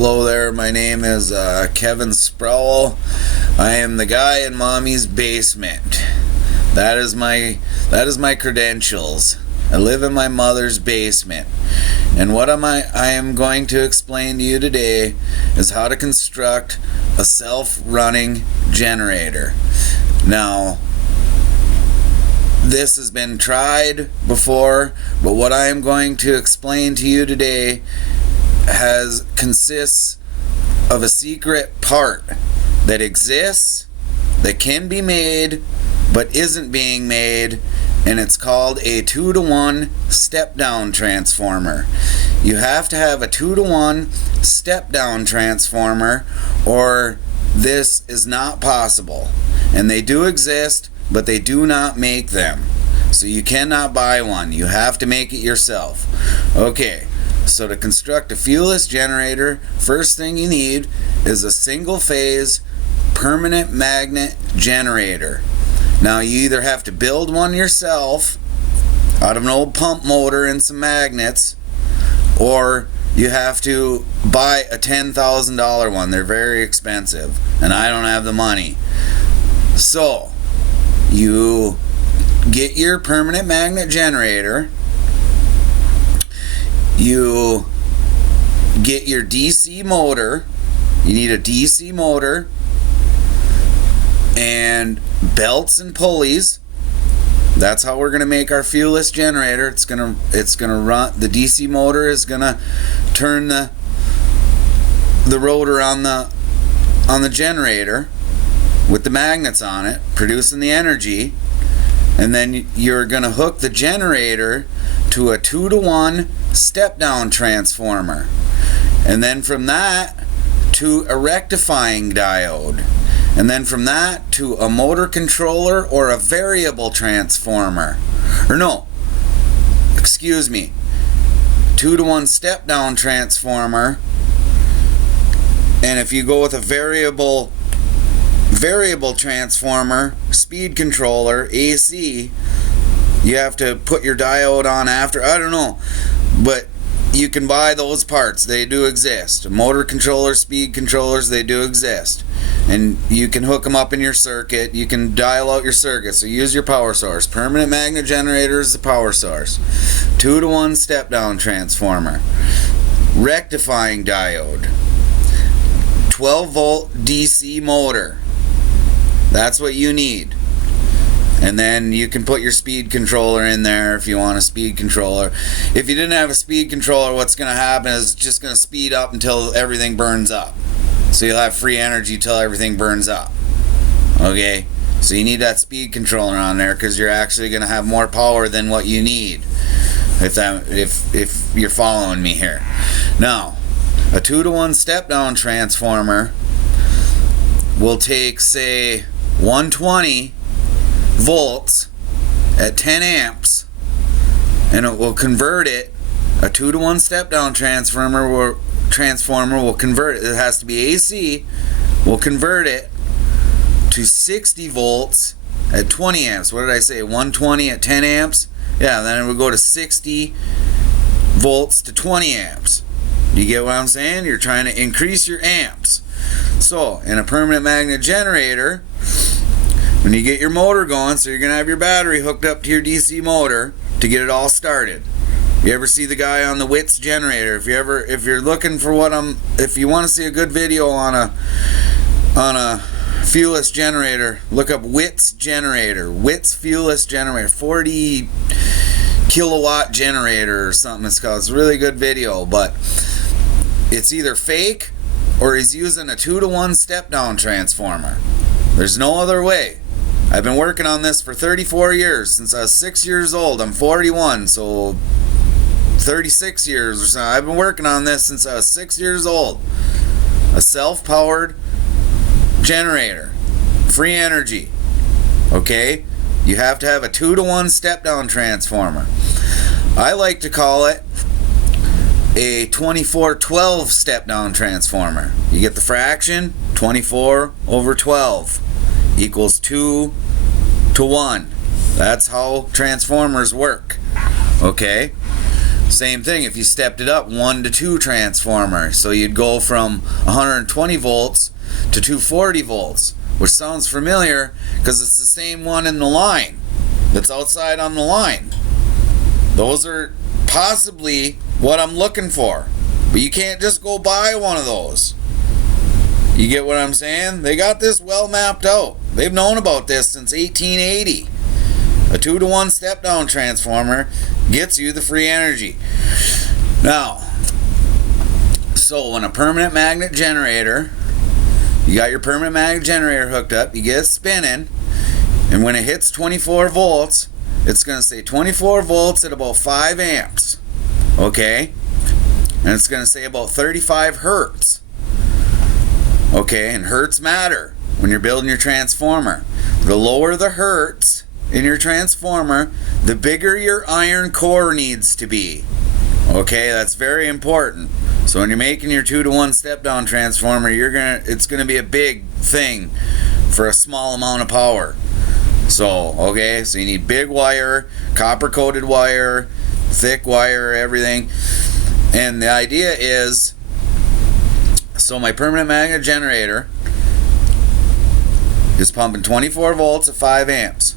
Hello there, my name is Kevin Sproul. I am the guy in mommy's basement. That is my credentials. I live in my mother's basement. And what I am going to explain to you today is how to construct a self-running generator. Now, this has been tried before, but what I am going to explain to you today consists of a secret part that exists, that can be made, but isn't being made, and it's called a 2-to-1 step-down transformer. You have to have a 2-to-1 step-down transformer, or this is not possible. And they do exist, but they do not make them. So you cannot buy one. You have to make it yourself. Okay. So to construct a fuelless generator, first thing you need is a single-phase permanent magnet generator. Now you either have to build one yourself out of an old pump motor and some magnets, or you have to buy a $10,000 one. They're very expensive, and I don't have the money. So you get your permanent magnet generator. You get your DC motor. You need a DC motor and belts and pulleys. That's how we're going to make our fuelless generator. It's going to run. The DC motor is going to turn the rotor on the generator with the magnets on it, producing the energy. And then you're going to hook the generator to a 2-to-1 step-down transformer. And then from that to a rectifying diode. And then from that to a motor controller or a variable transformer. Or no, excuse me. 2-to-1 step-down transformer. And if you go with a variable transformer, speed controller, AC, you have to put your diode on after. I don't know, but you can buy those parts. They do exist. Motor controllers, speed controllers, they do exist. And you can hook them up in your circuit. You can dial out your circuit. So use your power source. Permanent magnet generator is the power source. 2-to-1 step-down transformer. Rectifying diode. 12-volt DC motor. That's what you need. And then you can put your speed controller in there if you want a speed controller. If you didn't have a speed controller, what's going to happen is it's just going to speed up until everything burns up. So you'll have free energy till everything burns up. Okay? So you need that speed controller on there because you're actually going to have more power than what you need. If you're following me here. Now, a 2-to-1 step-down transformer will take, say, 120 volts at 10 amps, and it will convert it. A 2-to-1 step-down transformer will convert it. It has to be AC. Will convert it to 60 volts at 20 amps. What did I say? 120 at 10 amps? Yeah, then it would go to 60 volts to 20 amps. You get what I'm saying? You're trying to increase your amps. So, in a permanent magnet generator, when you get your motor going, so you're going to have your battery hooked up to your DC motor to get it all started. You ever see the guy on the WITS generator? If you're looking for if you want to see a good video on a fuelless generator, look up WITS generator, WITS fuelless generator, 40 kilowatt generator or something it's called. It's a really good video, but it's either fake or he's using a 2-to-1 step-down transformer. There's no other way. I've been working on this for 34 years, since I was 6 years old. I'm 41, so 36 years or so. I've been working on this since I was 6 years old. A self-powered generator. Free energy. Okay? You have to have a 2-to-1 step-down transformer. I like to call it a 24-12 step-down transformer. You get the fraction, 24 over 12 equals 2 to 1. That's how transformers work. Okay? Same thing if you stepped it up, 1 to 2 transformer. So you'd go from 120 volts to 240 volts, which sounds familiar because it's the same one in the line that's outside on the line. Those are possibly what I'm looking for. But you can't just go buy one of those. You get what I'm saying? They got this well mapped out. They've known about this since 1880. A 2 to 1 step down transformer gets you the free energy. Now, so when a permanent magnet generator, you got your permanent magnet generator hooked up, you get it spinning, and when it hits 24 volts, it's going to say 24 volts at about 5 amps. Okay? And it's going to say about 35 hertz. Okay, and hertz matter when you're building your transformer. The lower the hertz in your transformer, the bigger your iron core needs to be. Okay, that's very important. So when you're making your 2 to 1 step down transformer, it's gonna be a big thing for a small amount of power. So okay, so you need big wire, copper coated wire, thick wire, everything. And the idea is, so my permanent magnet generator is pumping 24 volts at 5 amps.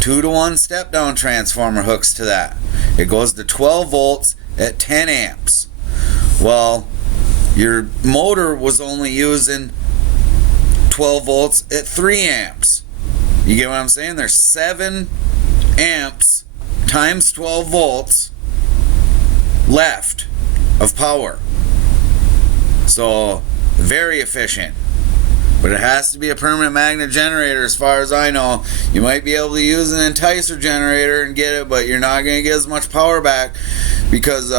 2 to 1 step down transformer hooks to that. It goes to 12 volts at 10 amps. Well, your motor was only using 12 volts at 3 amps. You get what I'm saying? There's 7 amps times 12 volts left of power. So, very efficient. But it has to be a permanent magnet generator as far as I know. You might be able to use an enticer generator and get it, but you're not going to get as much power back because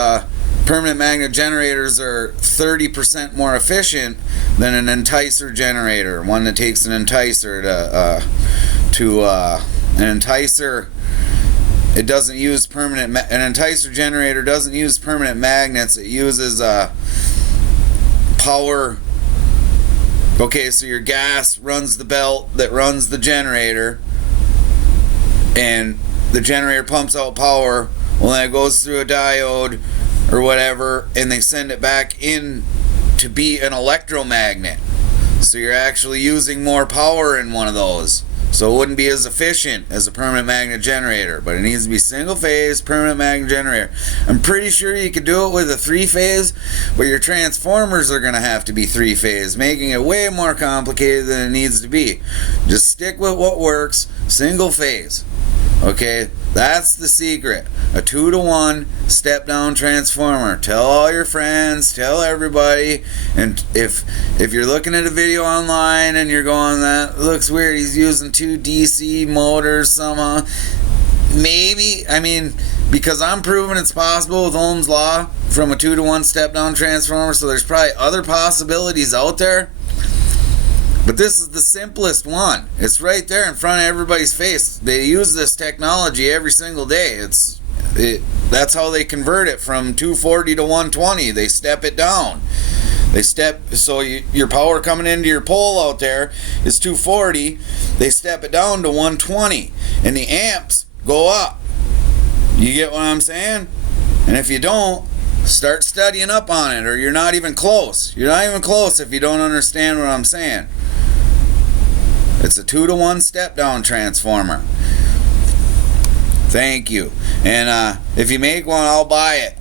permanent magnet generators are 30% more efficient than an enticer generator. One that takes an enticer to an enticer. It doesn't use permanent. An enticer generator doesn't use permanent magnets. It uses power. Okay, so your gas runs the belt that runs the generator, and the generator pumps out power. Well, then it goes through a diode or whatever, and they send it back in to be an electromagnet. So you're actually using more power in one of those. So it wouldn't be as efficient as a permanent magnet generator, but it needs to be single phase permanent magnet generator. I'm pretty sure you could do it with a 3-phase, but your transformers are going to have to be 3-phase, making it way more complicated than it needs to be. Just stick with what works, single phase. Okay, that's the secret. A 2 to 1 step down transformer. Tell all your friends, tell everybody. And if you're looking at a video online and you're going, that looks weird, he's using 2 DC motors somehow. Maybe, I mean, because I'm proving it's possible with Ohm's law from a 2 to 1 step down transformer, so there's probably other possibilities out there. But this is the simplest one. It's right there in front of everybody's face. They use this technology every single day. That's how they convert it from 240 to 120. They step it down. So your power coming into your pole out there is 240. They step it down to 120, and the amps go up. You get what I'm saying? And if you don't, start studying up on it, or you're not even close. You're not even close if you don't understand what I'm saying. It's a 2 to 1 step down transformer. Thank you. And if you make one, I'll buy it.